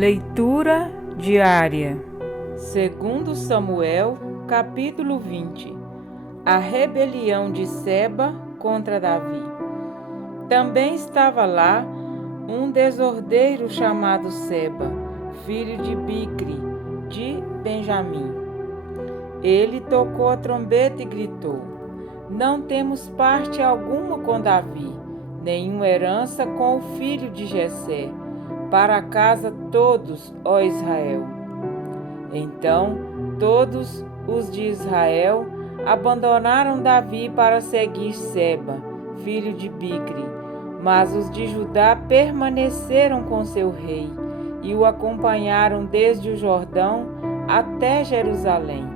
Leitura diária. Segundo Samuel, capítulo 20. A rebelião de Seba contra Davi. Também estava lá um desordeiro chamado Seba, filho de Bicri, de Benjamim. Ele tocou a trombeta e gritou: Não temos parte alguma com Davi, nenhuma herança com o filho de Jessé. Para casa todos, ó Israel. Então todos os de Israel abandonaram Davi para seguir Seba, filho de Bicri, mas os de Judá permaneceram com seu rei e o acompanharam desde o Jordão até Jerusalém.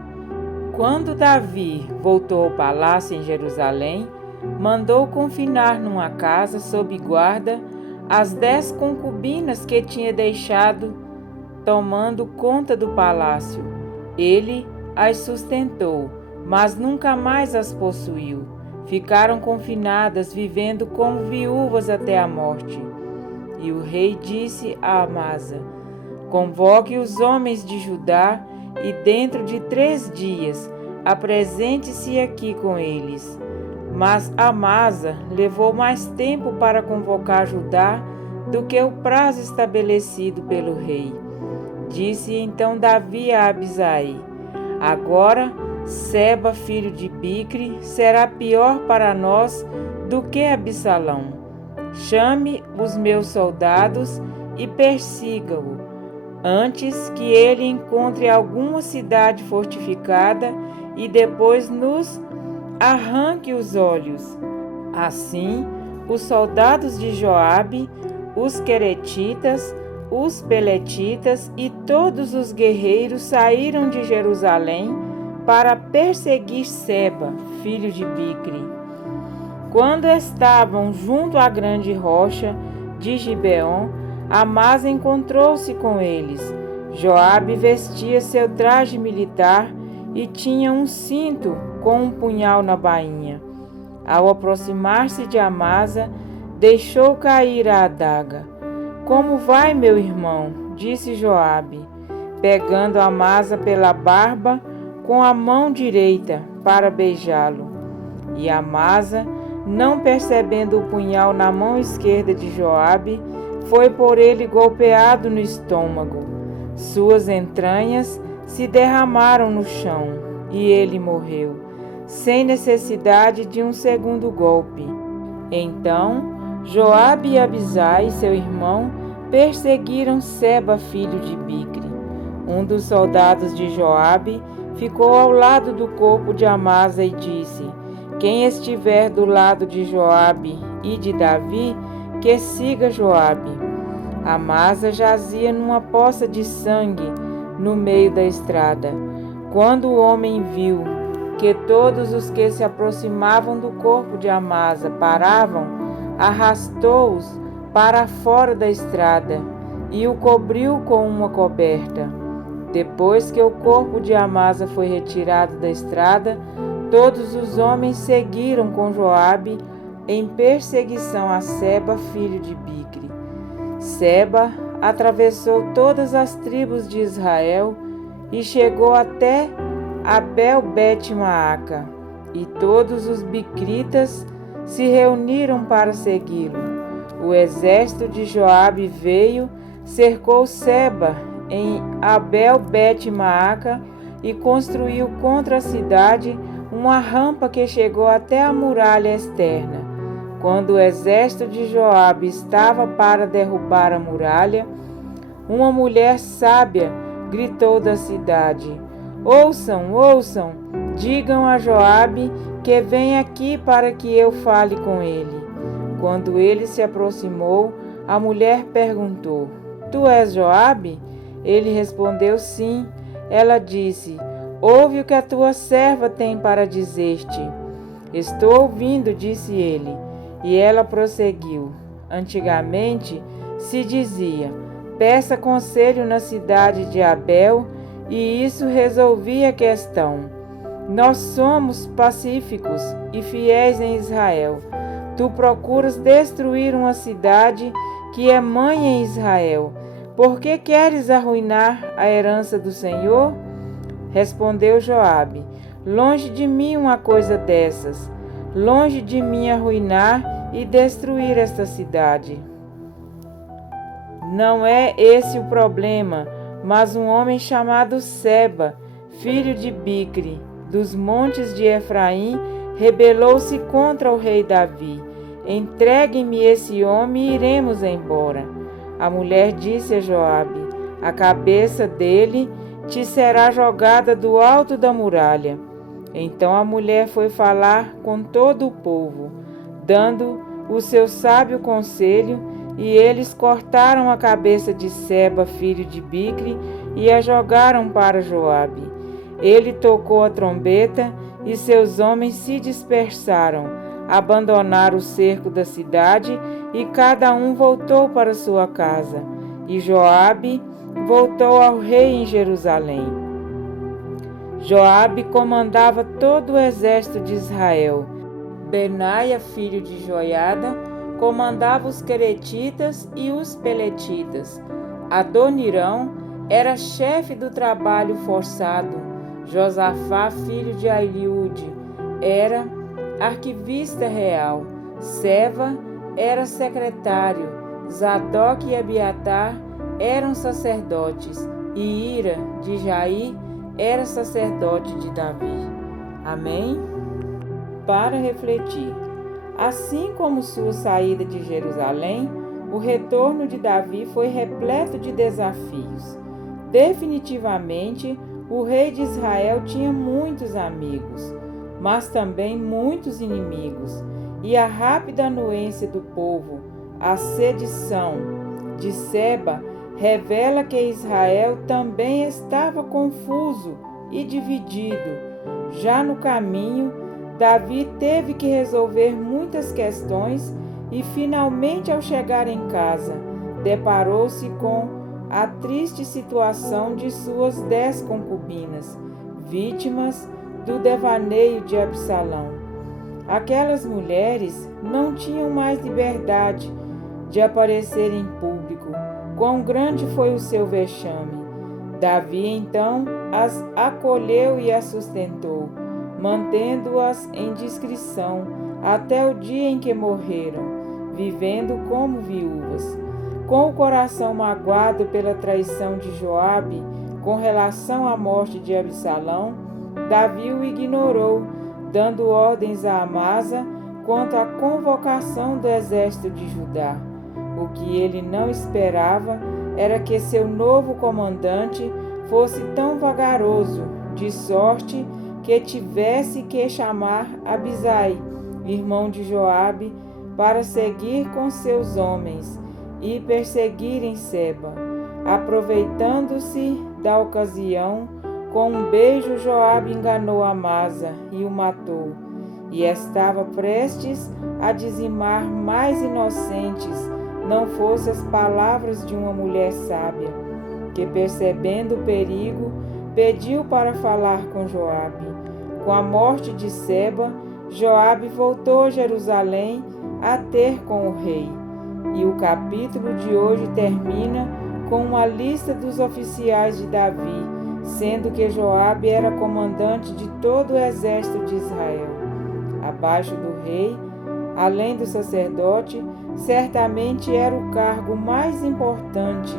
Quando Davi voltou ao palácio em Jerusalém, mandou confinar numa casa sob guarda as 10 concubinas que tinha deixado tomando conta do palácio. Ele as sustentou, mas nunca mais as possuiu. Ficaram confinadas, vivendo como viúvas até a morte. E o rei disse a Amasa: Convoque os homens de Judá e dentro de 3 dias apresente-se aqui com eles. Mas Amasa levou mais tempo para convocar Judá do que o prazo estabelecido pelo rei. Disse então Davi a Abisai: Agora Seba, filho de Bicri, será pior para nós do que Absalão. Chame os meus soldados e persiga-o, antes que ele encontre alguma cidade fortificada e depois nos arranque os olhos. Assim, os soldados de Joabe, os queretitas, os peletitas e todos os guerreiros saíram de Jerusalém para perseguir Seba, filho de Bicri. Quando estavam junto à grande rocha de Gibeon, Amasa encontrou-se com eles. Joabe vestia seu traje militar e tinha um cinto com um punhal na bainha. Ao aproximar-se de Amasa, deixou cair a adaga. Como vai, meu irmão? Disse Joabe, pegando Amasa pela barba com a mão direita para beijá-lo. E Amasa, não percebendo o punhal na mão esquerda de Joabe, foi por ele golpeado no estômago. Suas entranhas se derramaram no chão e ele morreu, sem necessidade de um segundo golpe. Então Joabe e Abisai, seu irmão, perseguiram Seba, filho de Bicri. Um dos soldados de Joabe ficou ao lado do corpo de Amasa e disse: Quem estiver do lado de Joabe e de Davi, que siga Joabe. Amasa jazia numa poça de sangue no meio da estrada. Quando o homem viu que todos os que se aproximavam do corpo de Amasa paravam, arrastou-os para fora da estrada e o cobriu com uma coberta. Depois que o corpo de Amasa foi retirado da estrada, todos os homens seguiram com Joabe em perseguição a Seba, filho de Bicri. Seba atravessou todas as tribos de Israel e chegou até Abel-Bet-Maaca, e todos os bicritas se reuniram para segui-lo. O exército de Joabe veio, cercou Seba em Abel-Bet-Maaca e construiu contra a cidade uma rampa que chegou até a muralha externa. Quando o exército de Joabe estava para derrubar a muralha, uma mulher sábia gritou da cidade: Ouçam, ouçam, digam a Joabe que vem aqui para que eu fale com ele. Quando ele se aproximou, a mulher perguntou: Tu és Joabe? Ele respondeu: Sim. Ela disse: Ouve o que a tua serva tem para dizer-te. Estou ouvindo, disse ele. E ela prosseguiu: Antigamente se dizia: Peça conselho na cidade de Abel, e isso resolvia a questão. Nós somos pacíficos e fiéis em Israel. Tu procuras destruir uma cidade que é mãe em Israel. Por que queres arruinar a herança do Senhor? Respondeu Joabe: longe de mim uma coisa dessas, longe de mim arruinar e destruir esta cidade. Não é esse o problema, mas um homem chamado Seba, filho de Bicri, dos montes de Efraim, rebelou-se contra o rei Davi. Entregue-me esse homem e iremos embora. A mulher disse a Joabe: a cabeça dele te será jogada do alto da muralha. Então a mulher foi falar com todo o povo, dando o seu sábio conselho, e eles cortaram a cabeça de Seba, filho de Bicri, e a jogaram para Joabe. Ele tocou a trombeta, e seus homens se dispersaram, abandonaram o cerco da cidade, e cada um voltou para sua casa. E Joabe voltou ao rei em Jerusalém. Joabe comandava todo o exército de Israel. Benaia, filho de Joiada, comandava os queretitas e os peletitas. Adonirão era chefe do trabalho forçado. Josafá, filho de Ailiúde, era arquivista real. Seva era secretário. Zadok e Abiatar eram sacerdotes. E Ira, de Jair, era sacerdote de Davi. Amém? Para refletir. Assim como sua saída de Jerusalém, o retorno de Davi foi repleto de desafios. Definitivamente, o rei de Israel tinha muitos amigos, mas também muitos inimigos, e a rápida anuência do povo, a sedição de Seba, revela que Israel também estava confuso e dividido. Já no caminho, Davi teve que resolver muitas questões e, finalmente, ao chegar em casa, deparou-se com a triste situação de suas 10 concubinas, vítimas do devaneio de Absalão. Aquelas mulheres não tinham mais liberdade de aparecer em público. Quão grande foi o seu vexame! Davi, então, as acolheu e as sustentou, mantendo-as em discrição até o dia em que morreram, vivendo como viúvas. Com o coração magoado pela traição de Joabe com relação à morte de Absalão, Davi o ignorou, dando ordens a Amasa quanto à convocação do exército de Judá. O que ele não esperava era que seu novo comandante fosse tão vagaroso, de sorte que tivesse que chamar Abisai, irmão de Joabe, para seguir com seus homens e perseguirem Seba. Aproveitando-se da ocasião, com um beijo Joabe enganou Amasa e o matou, e estava prestes a dizimar mais inocentes, não fossem as palavras de uma mulher sábia, que, percebendo o perigo, pediu para falar com Joabe. Com a morte de Seba, Joabe voltou a Jerusalém a ter com o rei. E o capítulo de hoje termina com uma lista dos oficiais de Davi, sendo que Joabe era comandante de todo o exército de Israel. Abaixo do rei, além do sacerdote, certamente era o cargo mais importante,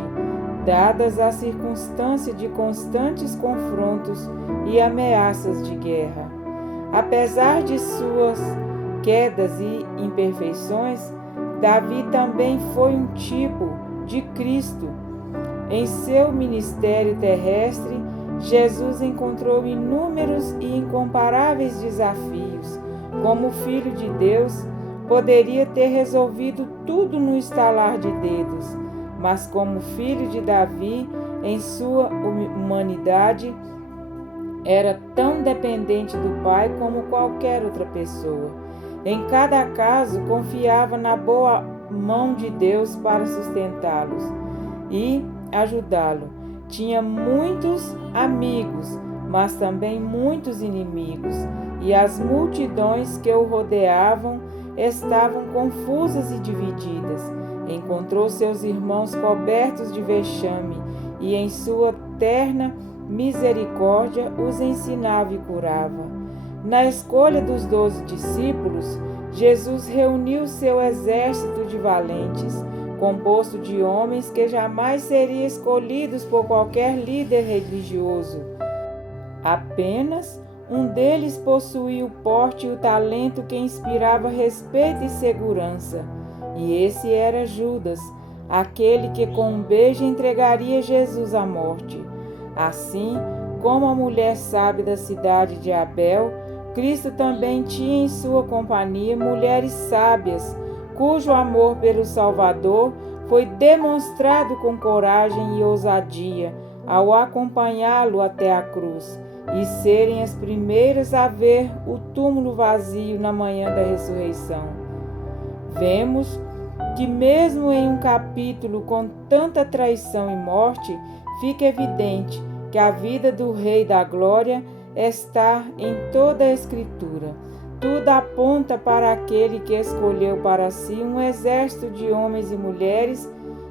dadas as circunstâncias de constantes confrontos e ameaças de guerra. Apesar de suas quedas e imperfeições, Davi também foi um tipo de Cristo. Em seu ministério terrestre, Jesus encontrou inúmeros e incomparáveis desafios. Como Filho de Deus, poderia ter resolvido tudo no estalar de dedos, mas como filho de Davi, em sua humanidade, era tão dependente do Pai como qualquer outra pessoa. Em cada caso, confiava na boa mão de Deus para sustentá-los e ajudá-lo. Tinha muitos amigos, mas também muitos inimigos, e as multidões que o rodeavam estavam confusas e divididas. encontrou seus irmãos cobertos de vexame e em sua terna misericórdia os ensinava e curava. Na escolha dos 12 discípulos, Jesus reuniu seu exército de valentes, composto de homens que jamais seriam escolhidos por qualquer líder religioso. Apenas um deles possuía o porte e o talento que inspirava respeito e segurança, e esse era Judas, aquele que com um beijo entregaria Jesus à morte. Assim como a mulher sábia da cidade de Abel, Cristo também tinha em sua companhia mulheres sábias, cujo amor pelo Salvador foi demonstrado com coragem e ousadia ao acompanhá-lo até a cruz e serem as primeiras a ver o túmulo vazio na manhã da ressurreição. Vemos que mesmo em um capítulo com tanta traição e morte, fica evidente que a vida do Rei da Glória está em toda a Escritura. Tudo aponta para aquele que escolheu para si um exército de homens e mulheres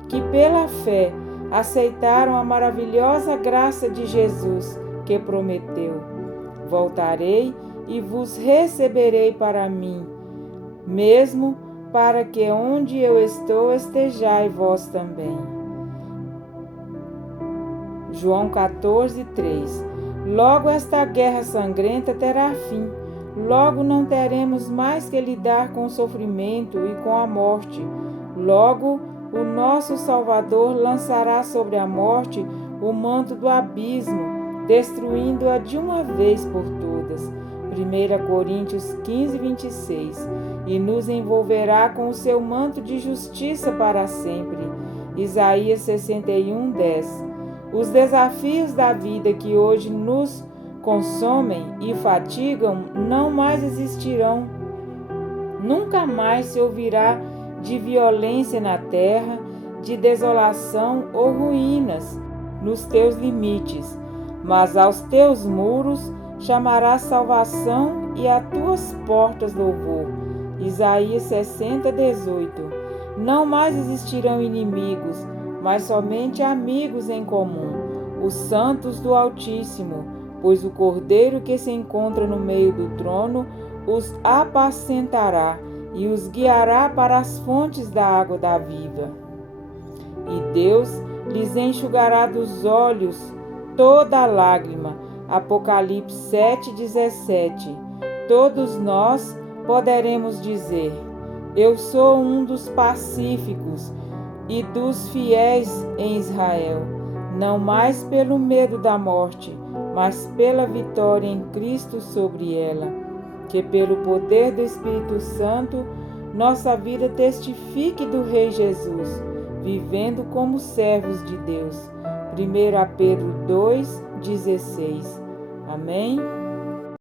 que, pela fé, aceitaram a maravilhosa graça de Jesus, que prometeu: voltarei e vos receberei para mim, mesmo para que onde eu estou estejai vós também. João 14:3. Logo esta guerra sangrenta terá fim. Logo não teremos mais que lidar com o sofrimento e com a morte. Logo o nosso Salvador lançará sobre a morte o manto do abismo, destruindo-a de uma vez por todas. 1 Coríntios 15:26. E nos envolverá com o seu manto de justiça para sempre. Isaías 61:10. Os desafios da vida que hoje nos consomem e fatigam não mais existirão. Nunca mais se ouvirá de violência na terra, de desolação ou ruínas nos teus limites, mas aos teus muros chamarás salvação e às tuas portas louvor. Isaías 60:18. Não mais existirão inimigos, mas somente amigos em comum, os santos do Altíssimo, pois o Cordeiro que se encontra no meio do trono os apacentará e os guiará para as fontes da água da vida. E Deus lhes enxugará dos olhos toda a lágrima. Apocalipse 7:17. Todos nós poderemos dizer: eu sou um dos pacíficos e dos fiéis em Israel, não mais pelo medo da morte, mas pela vitória em Cristo sobre ela. Que pelo poder do Espírito Santo, nossa vida testifique do Rei Jesus, vivendo como servos de Deus. 1 Pedro 2:16. Amém?